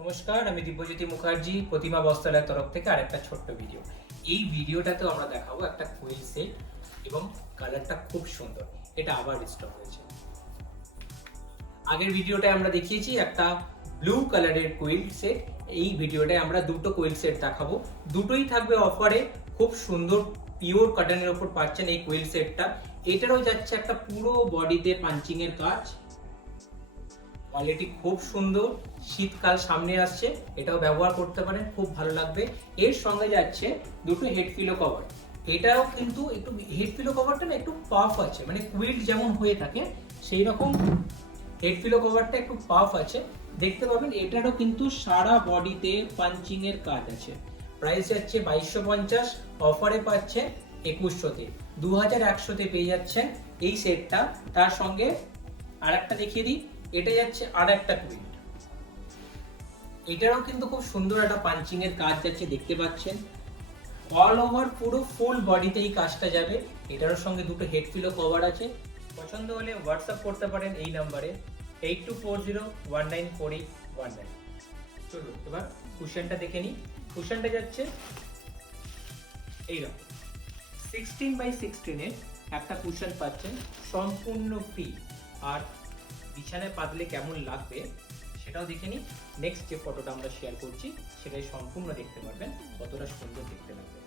নমস্কার, আমি দিব্যজ্যোতি মুখার্জি প্রতিমা বস্ত্রালয়ের তরফ থেকে আরেকটা ছোট্ট ভিডিও। এই ভিডিওটাতেও আমরা দেখাবো একটা কুইল সেট এবং কালারটা খুব সুন্দর। এটা আবার স্টক হয়েছে। আগের ভিডিওটায় আমরা দেখিয়েছি একটা ব্লু কালারের কুইল সেট। এই ভিডিওটায় আমরা দুটো কুইল সেট দেখাবো। দুটোই থাকবে অফারে। খুব সুন্দর পিওর কটনের উপর পাচ্ছেন এই কুইল সেটটা। এটারও যাচ্ছে একটা পুরো বডিতে পাঞ্চিং এর কাজ। কোয়ালিটি খুব সুন্দর। শীতকাল সামনে আসছে, এটাও ব্যবহার করতে পারেন, খুব ভালো লাগবে। এর সঙ্গে যাচ্ছে দুটো হেড পিলো কভার। এটাও কিন্তু একটু হেড পিলো কভারটা না একটু পাফ আছে, মানে কুইল্ট যেমন হয়ে থাকে সেই রকম হেড পিলো কভারটা একটু পাফ আছে। দেখতে পাবেন এটারও কিন্তু সারা বডিতে পাঞ্চিং এর কাজ আছে। প্রাইস যাচ্ছে 2250, অফারে পাচ্ছেন 2100-তে। 2100-তে পেয়ে যাচ্ছেন এই সেটটা। তার সঙ্গে আরেকটা দেখিয়ে দিই, এটা যাচ্ছে আর একটা কুইল্ট। এটারও কিন্তু খুব সুন্দর একটা পাঞ্চিং এর কাজ যাচ্ছে, দেখতে পাচ্ছেন। অল ওভার পুরো ফুল বডিতে এই কাজটা যাবে। এটার সঙ্গে দুটো হেড পিলো কভার আছে। পছন্দ হলে হোয়াটসঅ্যাপ করতে পারেন এই নাম্বারে 8240194819। চলুন এবার কুশনটা দেখে নিই। কুশনটা যাচ্ছে এইরকম 16x16 এর একটা কুশন পাচ্ছেন, সম্পূর্ণ ফ্রি। আর বিছানায় পাতলে কেমন লাগবে সেটাও দেখে নিই। নেক্সট যে ফটোটা আমরা শেয়ার করছি সেটাই সম্পূর্ণ দেখতে পারবেন কতটা সুন্দর দেখতে লাগবে।